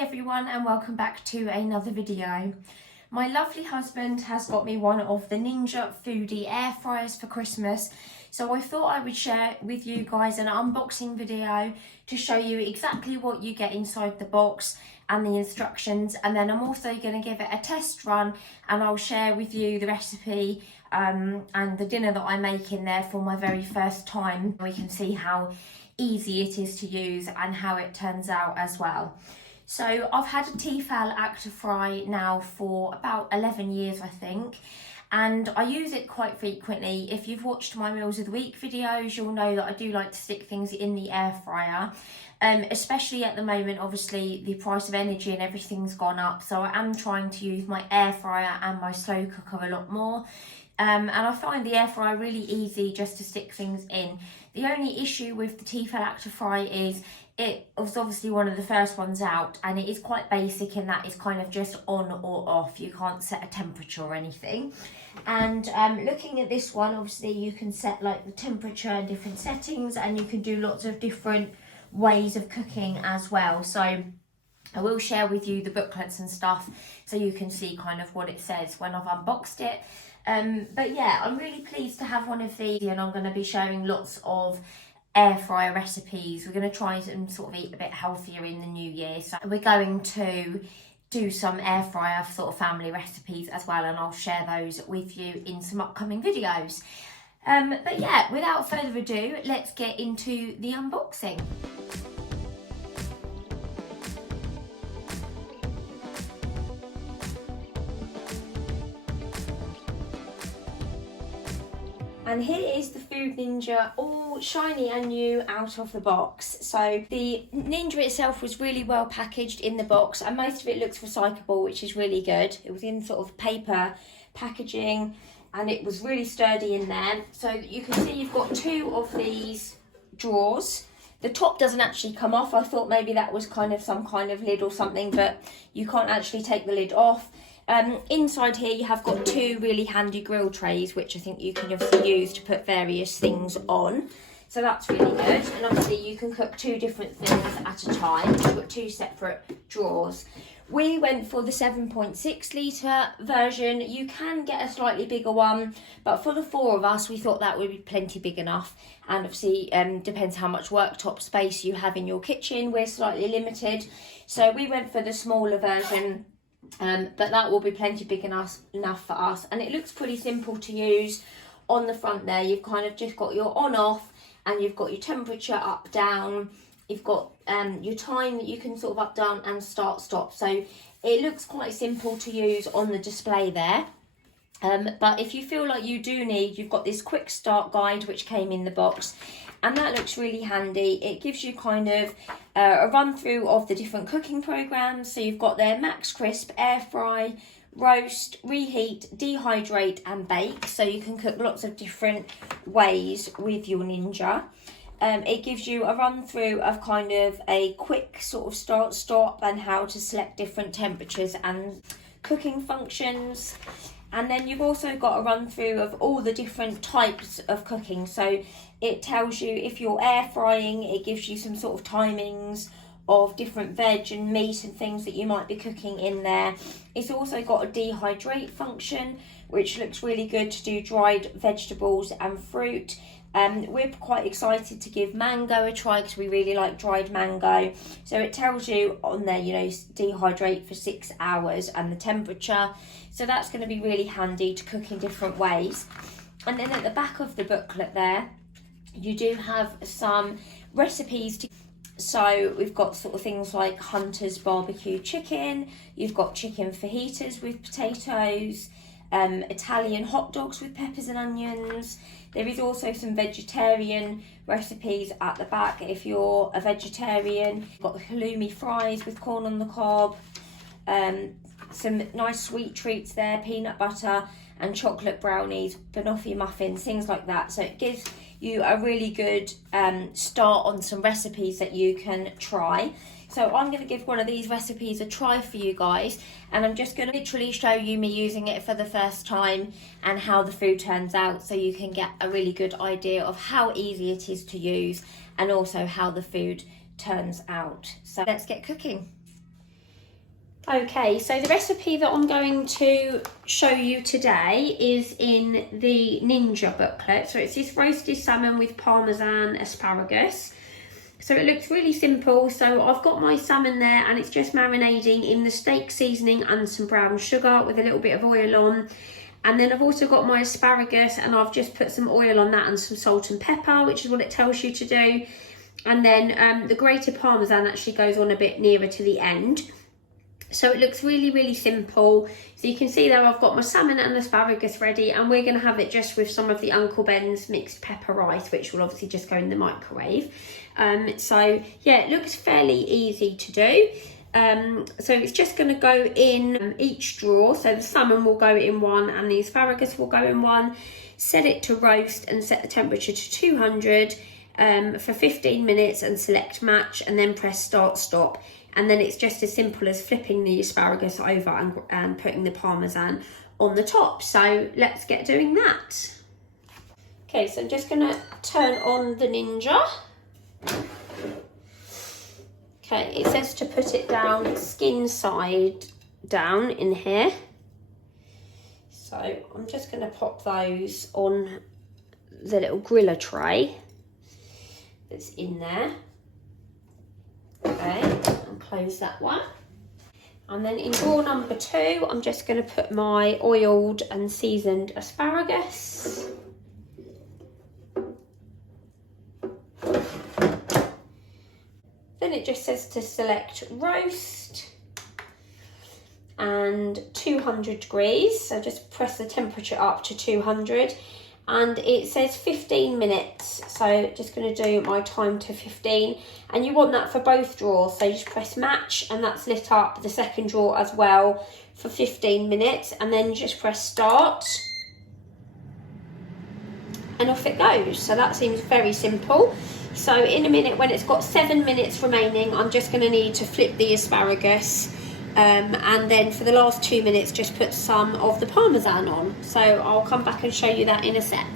everyone and welcome back to another video. My lovely husband has got me one of the Ninja Foodi air fryers for Christmas, so I thought I would share with you guys an unboxing video to show you exactly what you get inside the box and the instructions, and then I'm also going to give it a test run and I'll share with you the recipe and the dinner that I make in there for my very first time. We can see how easy it is to use and how it turns out as well. So I've had a Tefal Actifry now for about 11 years I think, and I use it quite frequently. If you've watched my Meals of the Week videos, you'll know that I do like to stick things in the air fryer, especially at the moment. Obviously the price of energy and everything's gone up, so I am trying to use my air fryer and my slow cooker a lot more. And I find the air fryer really easy just to stick things in. The only issue with the Tefal Actifry is it was obviously one of the first ones out, and it is quite basic in that it's kind of just on or off. You can't set a temperature or anything. And looking at this one, obviously you can set like the temperature and different settings, and you can do lots of different ways of cooking as well. So I will share with you the booklets and stuff so you can see kind of what it says when I've unboxed it. But yeah, I'm really pleased to have one of these, and I'm going to be showing lots of air fryer recipes. We're going to try and sort of eat a bit healthier in the new year, so we're going to do some air fryer sort of family recipes as well, and I'll share those with you in some upcoming videos. But yeah, without further ado, let's get into the unboxing. And here is the Foodie Ninja, all shiny and new out of the box. So the Ninja itself was really well packaged in the box, and most of it looks recyclable, which is really good. It was in sort of paper packaging, and it was really sturdy in there. So you can see you've got two of these drawers. The top doesn't actually come off. I thought maybe that was kind of some kind of lid or something, but you can't actually take the lid off. Inside here you have got two really handy grill trays, which I think you can obviously use to put various things on. So that's really good, and obviously you can cook two different things at a time. You've got two separate drawers. We went for the 7.6 litre version. You can get a slightly bigger one, but for the four of us we thought that would be plenty big enough, and obviously depends how much worktop space you have in your kitchen. We're slightly limited, so we went for the smaller version. But that will be plenty big enough for us, and it looks pretty simple to use. On the front there you've kind of just got your on off, and you've got your temperature up down, you've got your time that you can sort of up down and start stop. So it looks quite simple to use on the display there. But if you feel like you do need, you've got this quick start guide which came in the box, and that looks really handy. It gives you kind of a run through of the different cooking programs. So you've got their max crisp, air fry, roast, reheat, dehydrate and bake. So you can cook lots of different ways with your Ninja. It gives you a run through of kind of a quick sort of start stop and how to select different temperatures and cooking functions. And then you've also got a run through of all the different types of cooking. So it tells you if you're air frying, it gives you some sort of timings of different veg and meat and things that you might be cooking in there. It's also got a dehydrate function, which looks really good to do dried vegetables and fruit. We're quite excited to give mango a try because we really like dried mango. So it tells you on there, you know, dehydrate for 6 hours and the temperature. So that's going to be really handy to cook in different ways. And then at the back of the booklet there, you do have some recipes. So we've got sort of things like Hunter's barbecue chicken. You've got chicken fajitas with potatoes. Italian hot dogs with peppers and onions. There is also some vegetarian recipes at the back if you're a vegetarian. You've got the halloumi fries with corn on the cob. Some nice sweet treats there, peanut butter and chocolate brownies, banoffee muffins, things like that. So it gives you a really good start on some recipes that you can try. So I'm going to give one of these recipes a try for you guys, and I'm just going to literally show you me using it for the first time and how the food turns out, so you can get a really good idea of how easy it is to use and also how the food turns out. So let's get cooking. Okay, so the recipe that I'm going to show you today is in the Ninja booklet. So it's this roasted salmon with parmesan asparagus. So it looks really simple. So I've got my salmon there and it's just marinating in the steak seasoning and some brown sugar with a little bit of oil on. And then I've also got my asparagus and I've just put some oil on that and some salt and pepper, which is what it tells you to do. And then the grated parmesan actually goes on a bit nearer to the end. So it looks really, really simple. So you can see there I've got my salmon and asparagus ready, and we're going to have it just with some of the Uncle Ben's mixed pepper rice, which will obviously just go in the microwave. So yeah, it looks fairly easy to do. So it's just going to go in each drawer. So the salmon will go in one and the asparagus will go in one. Set it to roast and set the temperature to 200 for 15 minutes and select match, and then press start stop. And then it's just as simple as flipping the asparagus over and putting the parmesan on the top. So let's get doing that. Okay, so I'm just going to turn on the Ninja. Okay, it says to put it down skin side down in here. So I'm just going to pop those on the little griller tray that's in there. Okay, and close that one. And then in drawer number 2, I'm just going to put my oiled and seasoned asparagus. Then it just says to select roast and 200 degrees. So just press the temperature up to 200. And it says 15 minutes, so just going to do my time to 15, and you want that for both drawers, so just press match and that's lit up the second drawer as well for 15 minutes, and then just press start and off it goes. So that seems very simple. So in a minute, when it's got 7 minutes remaining, I'm just going to need to flip the asparagus. And then for the last 2 minutes, just put some of the parmesan on. So I'll come back and show you that in a sec.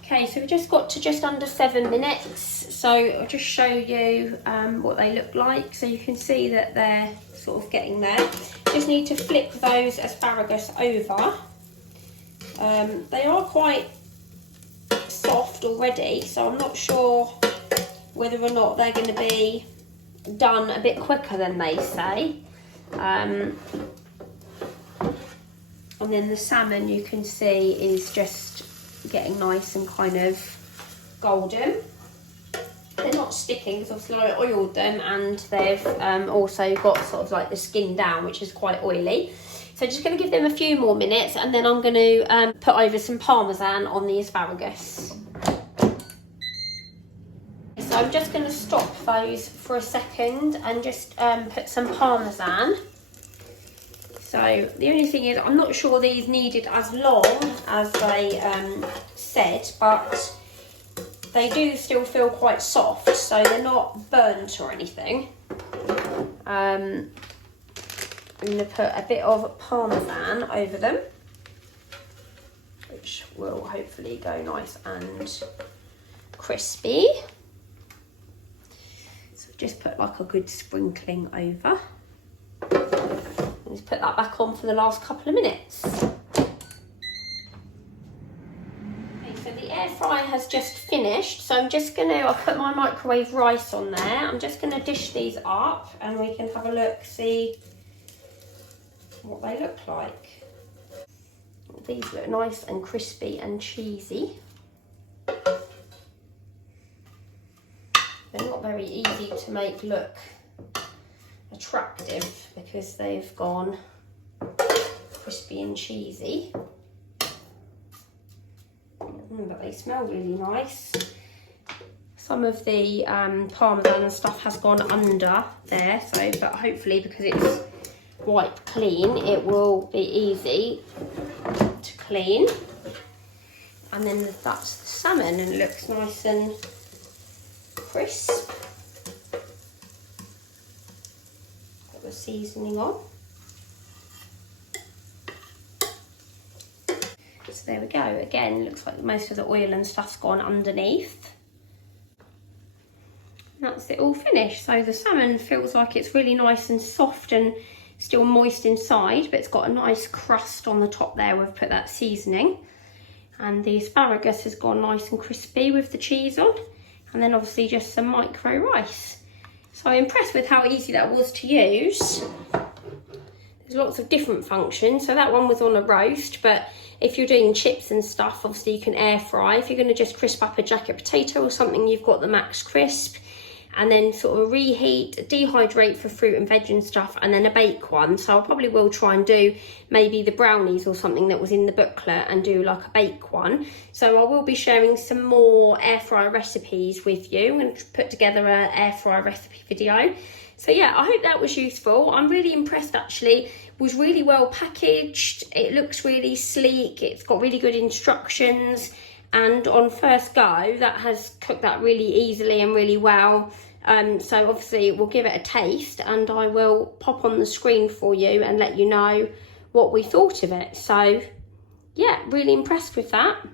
Okay, so we just got to just under 7 minutes. So I'll just show you what they look like. So you can see that they're sort of getting there. Just need to flip those asparagus over. They are quite soft already, so I'm not sure whether or not they're going to be done a bit quicker than they say. And then the salmon, you can see, is just getting nice and kind of golden. They're not sticking because obviously I oiled them, and they've also got sort of like the skin down, which is quite oily. So just going to give them a few more minutes, and then I'm going to put over some parmesan on the asparagus. So I'm just going to stop those for a second and just put some parmesan. So the only thing is, I'm not sure these needed as long as they said, but they do still feel quite soft, so they're not burnt or anything. I'm going to put a bit of parmesan over them, which will hopefully go nice and crispy. Just put like a good sprinkling over. Just put that back on for the last couple of minutes. Okay, so the air fryer has just finished, so I'm just going to, I'll put my microwave rice on there. I'm just going to dish these up and we can have a look, see what they look like. These look nice and crispy and cheesy. They're not very easy to make look attractive because they've gone crispy and cheesy. But they smell really nice. Some of the parmesan and stuff has gone under there, so but hopefully because it's wiped clean, it will be easy to clean. And then that's the salmon, and it looks nice and crisp. Got the seasoning on. So there we go. Again, looks like most of the oil and stuff's gone underneath. And that's it all finished. So the salmon feels like it's really nice and soft and still moist inside, but it's got a nice crust on the top there. We've put that seasoning. And the asparagus has gone nice and crispy with the cheese on. And then obviously just some micro rice. So I'm impressed with how easy that was to use. There's lots of different functions. So that one was on a roast, but if you're doing chips and stuff, obviously you can air fry. If you're going to just crisp up a jacket potato or something, you've got the max crisp. And then sort of reheat, dehydrate for fruit and veg and stuff, and then a bake one. So I probably will try and do maybe the brownies or something that was in the booklet and do like a bake one. So I will be sharing some more air fryer recipes with you. I'm going to put together an air fryer recipe video. So yeah, I hope that was useful. I'm really impressed actually. It was really well packaged. It looks really sleek. It's got really good instructions. And on first go, that has cooked that really easily and really well. So obviously we'll give it a taste and I will pop on the screen for you and let you know what we thought of it. So yeah, really impressed with that.